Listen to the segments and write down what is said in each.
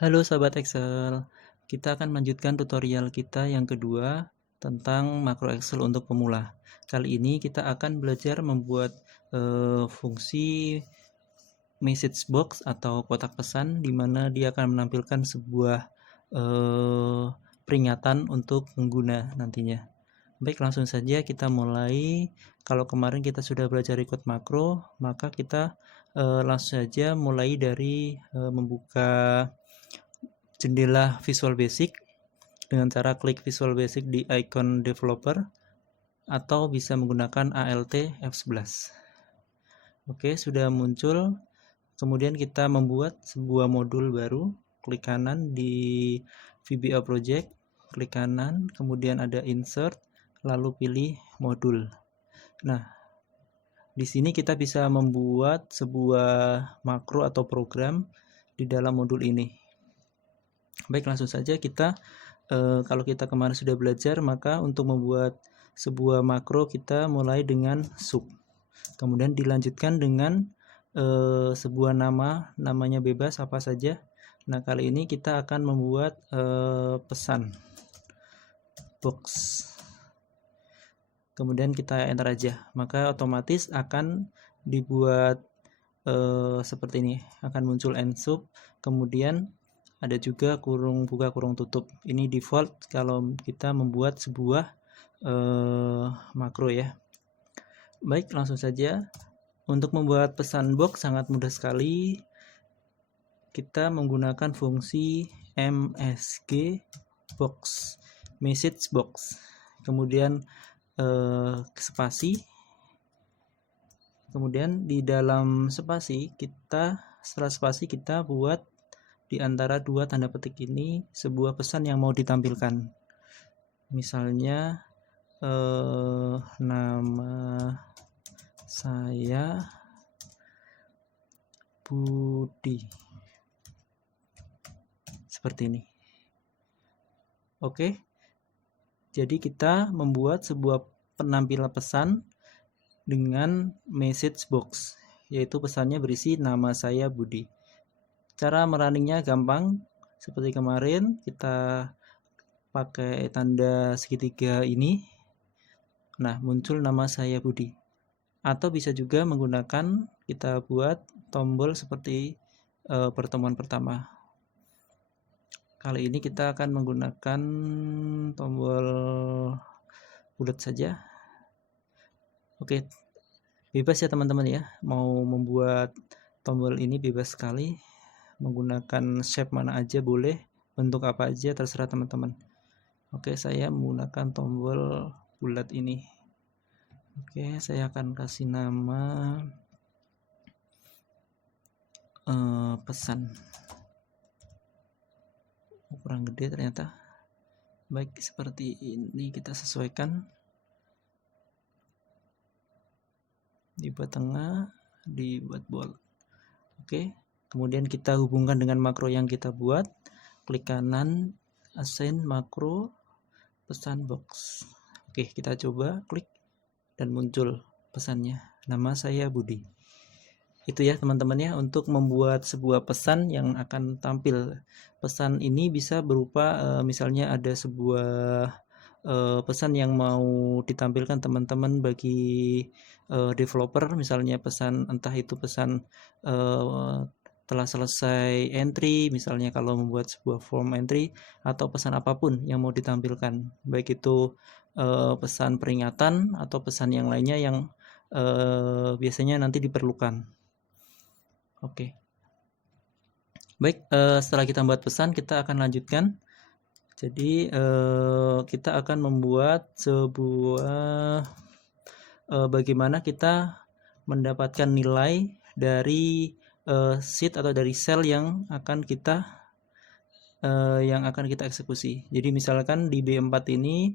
Halo sahabat Excel, kita akan melanjutkan tutorial kita yang kedua tentang makro Excel untuk pemula. Kali ini kita akan belajar membuat fungsi message box atau kotak pesan di mana dia akan menampilkan sebuah peringatan untuk pengguna nantinya. Baik, langsung saja kita mulai. Kalau kemarin kita sudah belajar ikut makro, maka kita langsung saja mulai dari membuka jendela Visual Basic dengan cara klik Visual Basic di icon developer atau bisa menggunakan Alt F11. Oke, sudah muncul. Kemudian kita membuat sebuah modul baru. Klik kanan di VBA Project, klik kanan, kemudian ada Insert, lalu pilih modul. Nah, di sini kita bisa membuat sebuah makro atau program di dalam modul ini. Baik, langsung saja kita kalau kita kemarin sudah belajar, maka untuk membuat sebuah makro kita mulai dengan sub, kemudian dilanjutkan dengan sebuah namanya bebas apa saja. Nah, kali ini kita akan membuat pesan box, kemudian kita enter aja, maka otomatis akan dibuat seperti ini, akan muncul end sub, kemudian ada juga kurung buka kurung tutup. Ini default kalau kita membuat sebuah makro ya. Baik, langsung saja. Untuk membuat pesan box sangat mudah sekali. Kita menggunakan fungsi msg box, message box, kemudian spasi, kemudian di dalam spasi setelah spasi kita buat di antara dua tanda petik ini sebuah pesan yang mau ditampilkan. Misalnya nama saya Budi, seperti ini. Oke, jadi kita membuat sebuah penampilan pesan dengan message box, yaitu pesannya berisi nama saya Budi. Cara merunningnya gampang, seperti kemarin kita pakai tanda segitiga ini. Nah, muncul nama saya Budi. Atau bisa juga menggunakan, kita buat tombol seperti pertemuan pertama. Kali ini kita akan menggunakan tombol bulat saja. Oke, bebas ya teman-teman ya, mau membuat tombol ini bebas sekali, menggunakan shape mana aja boleh, bentuk apa aja terserah teman-teman. Oke, saya menggunakan tombol bulat ini. Oke, saya akan kasih nama pesan. Kurang gede ternyata. Baik, seperti ini kita sesuaikan. Dibuat tengah, dibuat bold. Oke, kemudian kita hubungkan dengan makro yang kita buat. Klik kanan, assign makro pesan box. Oke, kita coba klik dan muncul pesannya, nama saya Budi. Itu ya teman-teman ya, untuk membuat sebuah pesan yang akan tampil. Pesan ini bisa berupa misalnya ada sebuah pesan yang mau ditampilkan teman-teman bagi developer, misalnya pesan, entah itu pesan telah selesai entry, misalnya kalau membuat sebuah form entry, atau pesan apapun yang mau ditampilkan, baik itu pesan peringatan atau pesan yang lainnya yang biasanya nanti diperlukan. Oke. Baik, setelah kita membuat pesan, kita akan lanjutkan. Jadi kita akan membuat sebuah bagaimana kita mendapatkan nilai dari sheet atau dari sel yang akan kita eksekusi. Jadi misalkan di B4 ini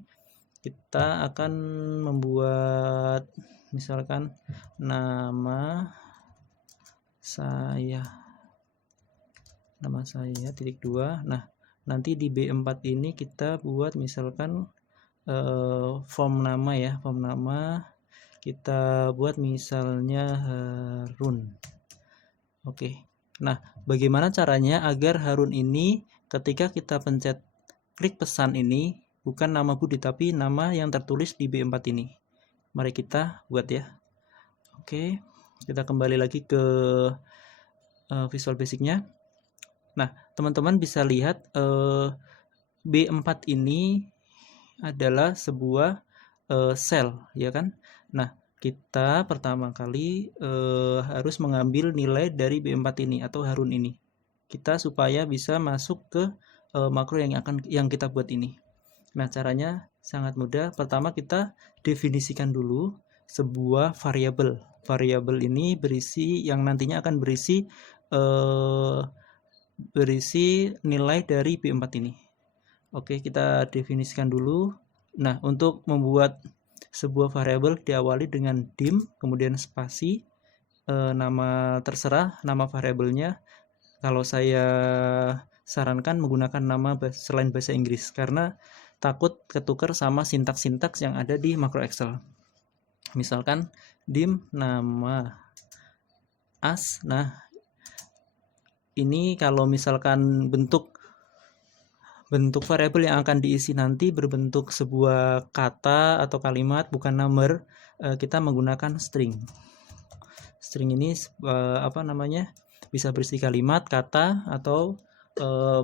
kita akan membuat misalkan nama saya titik 2. Nah, nanti di B4 ini kita buat misalkan form nama ya, form nama kita buat misalnya Harun. Oke, Nah, bagaimana caranya agar Harun ini ketika kita pencet klik pesan ini bukan nama Budi tapi nama yang tertulis di B4 ini. Mari kita buat ya. Oke, kita kembali lagi ke Visual Basic-nya. Nah, teman-teman bisa lihat B4 ini adalah sebuah sel, ya kan? Nah, kita pertama kali harus mengambil nilai dari B4 ini atau Harun ini. Kita supaya bisa masuk ke makro yang kita buat ini. Nah, caranya sangat mudah. Pertama kita definisikan dulu sebuah variabel. Variabel ini berisi yang nantinya akan berisi nilai dari B4 ini. Oke, kita definisikan dulu. Nah, untuk membuat sebuah variabel diawali dengan dim, kemudian spasi, nama terserah, nama variabelnya. Kalau saya sarankan menggunakan nama selain bahasa Inggris, karena takut ketukar sama sintaks-sintaks yang ada di makro Excel. Misalkan dim nama as. Nah, ini kalau misalkan bentuk variabel yang akan diisi nanti berbentuk sebuah kata atau kalimat bukan number, kita menggunakan string. String ini bisa berisi kalimat, kata, atau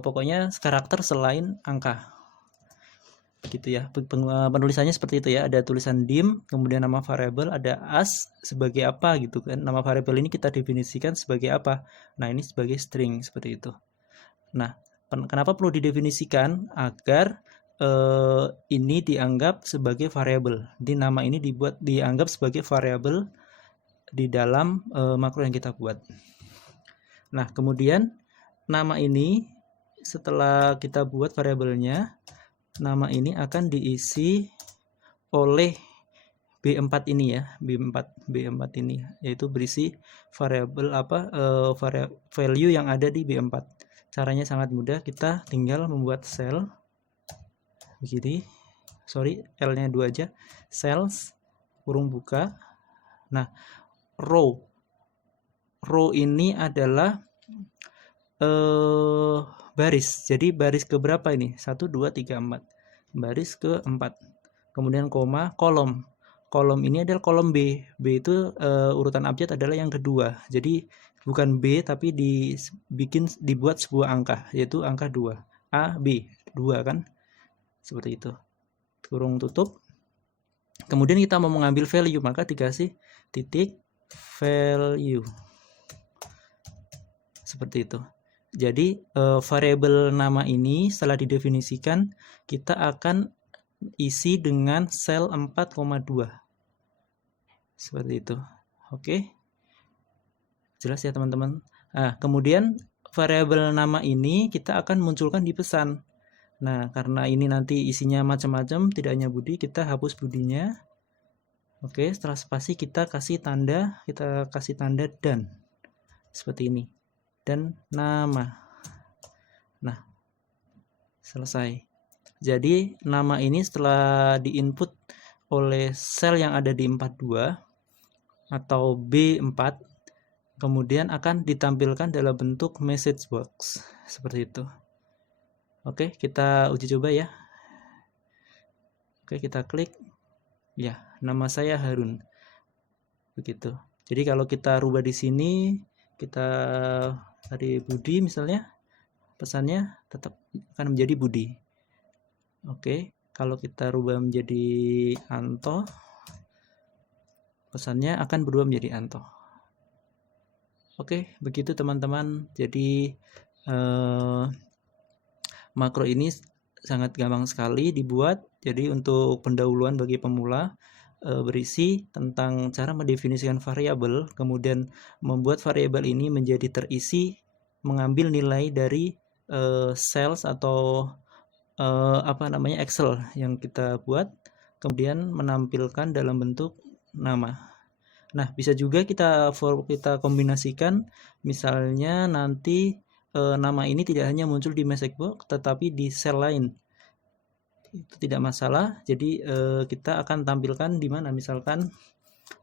pokoknya karakter selain angka. Gitu ya. Penulisannya seperti itu ya. Ada tulisan dim, kemudian nama variabel, ada as sebagai apa gitu kan. Nama variabel ini kita definisikan sebagai apa. Nah, ini sebagai string seperti itu. Nah, kenapa perlu didefinisikan? Agar ini dianggap sebagai variabel. Di nama ini dianggap sebagai variabel di dalam makro yang kita buat. Nah, kemudian nama ini setelah kita buat variabelnya, nama ini akan diisi oleh B4 ini ya, B4 ini, yaitu berisi variabel value yang ada di B4. Caranya sangat mudah, kita tinggal membuat sel begini. L-nya 2 aja. Cells kurung buka. Nah, row ini adalah baris. Jadi baris ke berapa ini? 1 2 3 4. Baris ke-4. Kemudian koma, kolom. Kolom ini adalah kolom B. B itu urutan abjad adalah yang kedua. Jadi bukan B tapi dibuat sebuah angka, yaitu angka 2. A, B, 2 kan? Seperti itu. Kurung tutup. Kemudian kita mau mengambil value, maka dikasih titik value. Seperti itu. Jadi variabel nama ini setelah didefinisikan, kita akan isi dengan sel 4,2. Seperti itu. Oke. Jelas ya teman-teman. Nah, kemudian variabel nama ini kita akan munculkan di pesan. Nah, karena ini nanti isinya macam-macam, tidak hanya Budi, kita hapus Budinya. Oke, setelah spasi kita kasih tanda dan. Seperti ini. Dan nama. Nah, selesai. Jadi nama ini setelah diinput oleh sel yang ada di 42 atau B4, kemudian akan ditampilkan dalam bentuk message box seperti itu. Oke, kita uji coba ya. Oke, kita klik. Ya, nama saya Harun. Begitu. Jadi kalau kita rubah di sini, kita tadi Budi misalnya, pesannya tetap akan menjadi Budi. Oke, kalau kita rubah menjadi Anto, pesannya akan berubah menjadi Anto. Oke, begitu teman-teman. Jadi makro ini sangat gampang sekali dibuat. Jadi untuk pendahuluan bagi pemula, berisi tentang cara mendefinisikan variabel, kemudian membuat variabel ini menjadi terisi, mengambil nilai dari cells atau Excel yang kita buat, kemudian menampilkan dalam bentuk nama. Nah, bisa juga kita kombinasikan, misalnya nanti nama ini tidak hanya muncul di message box tetapi di sel lain. Itu tidak masalah. Jadi kita akan tampilkan di mana, misalkan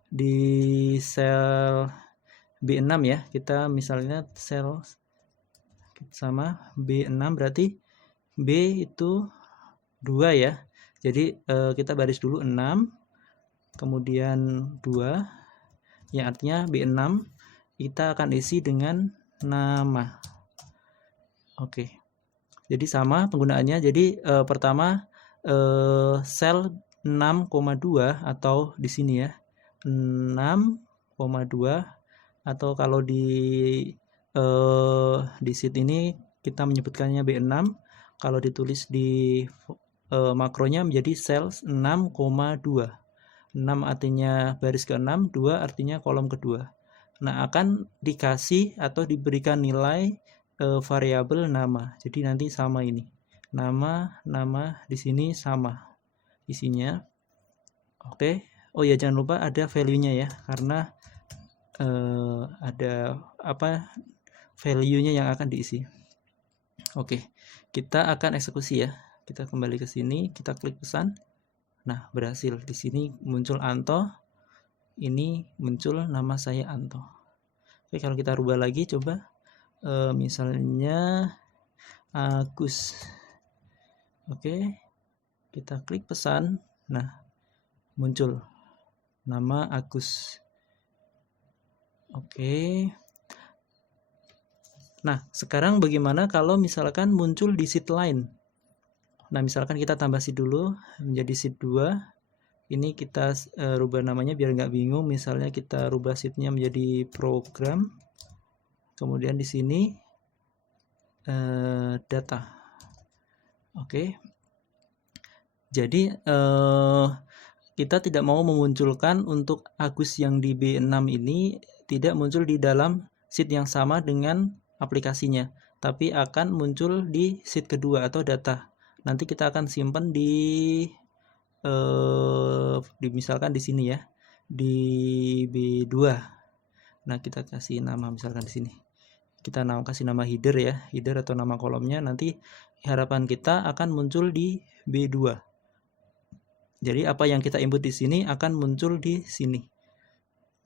di sel B6 ya. Kita misalnya sel sama B6 berarti B itu 2 ya. Jadi kita baris dulu 6, kemudian 2, yang artinya B6 kita akan isi dengan nama. Oke. Jadi sama penggunaannya. Jadi pertama sel 6,2 atau di sini ya 6,2, atau kalau di sheet ini kita menyebutkannya B6. Kalau ditulis di makronya menjadi sel 6,2. 6 artinya baris ke-6, 2 artinya kolom kedua. Nah, akan dikasih atau diberikan nilai variabel nama. Jadi nanti sama ini. Nama di sini sama isinya. Oke. Oh ya, jangan lupa ada value-nya ya, karena ada value-nya yang akan diisi. Oke. Kita akan eksekusi ya. Kita kembali ke sini, kita klik pesan. Nah, berhasil. Di sini muncul Anto. Ini muncul nama saya Anto. Oke, kalau kita rubah lagi, coba misalnya Agus. Oke, kita klik pesan. Nah, muncul nama Agus. Oke. Nah, sekarang bagaimana kalau misalkan muncul di sheet lain? Nah, misalkan kita tambah sheet dulu menjadi sheet 2. Ini kita rubah namanya biar nggak bingung. Misalnya kita rubah sheetnya menjadi program. Kemudian di sini data. Oke. Jadi kita tidak mau memunculkan untuk Agus yang di B6 ini tidak muncul di dalam sheet yang sama dengan aplikasinya, tapi akan muncul di sheet kedua atau data. Nanti kita akan simpan di misalkan di sini ya, di B2. Nah, kita kasih nama misalkan di sini. Kita kasih nama header ya, header atau nama kolomnya. Nanti harapan kita akan muncul di B2. Jadi apa yang kita input di sini akan muncul di sini.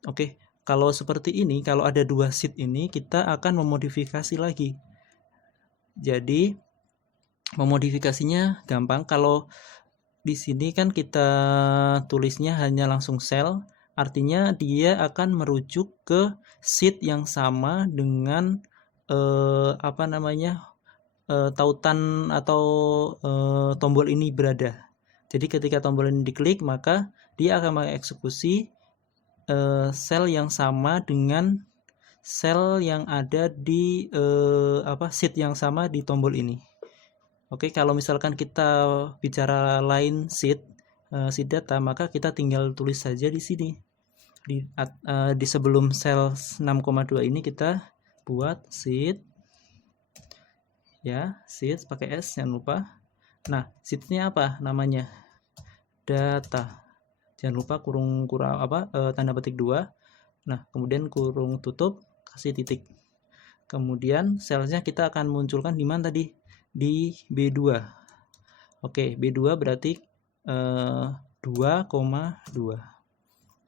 Oke, kalau seperti ini, kalau ada 2 sheet ini, kita akan memodifikasi lagi. Jadi memodifikasinya gampang. Kalau di sini kan kita tulisnya hanya langsung sel, artinya dia akan merujuk ke sheet yang sama dengan tautan atau tombol ini berada. Jadi ketika tombol ini diklik, maka dia akan mengeksekusi sel yang sama dengan sel yang ada di sheet yang sama di tombol ini. Oke, kalau misalkan kita bicara line sheet data, maka kita tinggal tulis saja di sini. Di sebelum sel 6,2 ini kita buat sheet ya, sheet pakai S jangan lupa. Nah, sheetnya apa namanya? Data. Jangan lupa tanda petik 2. Nah, kemudian kurung tutup, kasih titik. Kemudian selnya kita akan munculkan di mana tadi? Di B2. Oke, B2 berarti 2,2.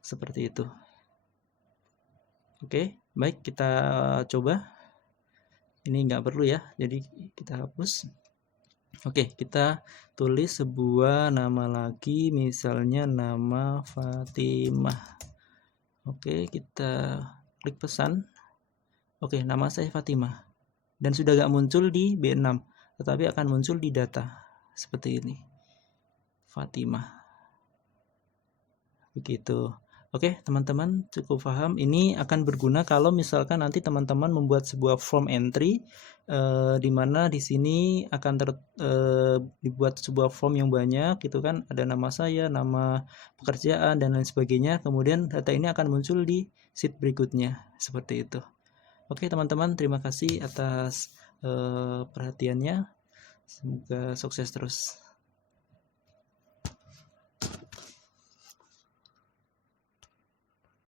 Seperti itu. Oke, baik, kita coba. Ini nggak perlu ya, jadi kita hapus. Oke, kita tulis sebuah nama lagi, misalnya nama Fatimah. Oke, kita klik pesan. Oke, nama saya Fatimah. Dan sudah nggak muncul di B6, tetapi akan muncul di data. Seperti ini. Fatimah. Begitu. Oke, teman-teman cukup paham. Ini akan berguna kalau misalkan nanti teman-teman membuat sebuah form entry, di mana di sini akan dibuat sebuah form yang banyak, gitu kan? Ada nama saya, nama pekerjaan, dan lain sebagainya. Kemudian data ini akan muncul di sheet berikutnya, seperti itu. Oke, teman-teman, terima kasih atas perhatiannya. Semoga sukses terus.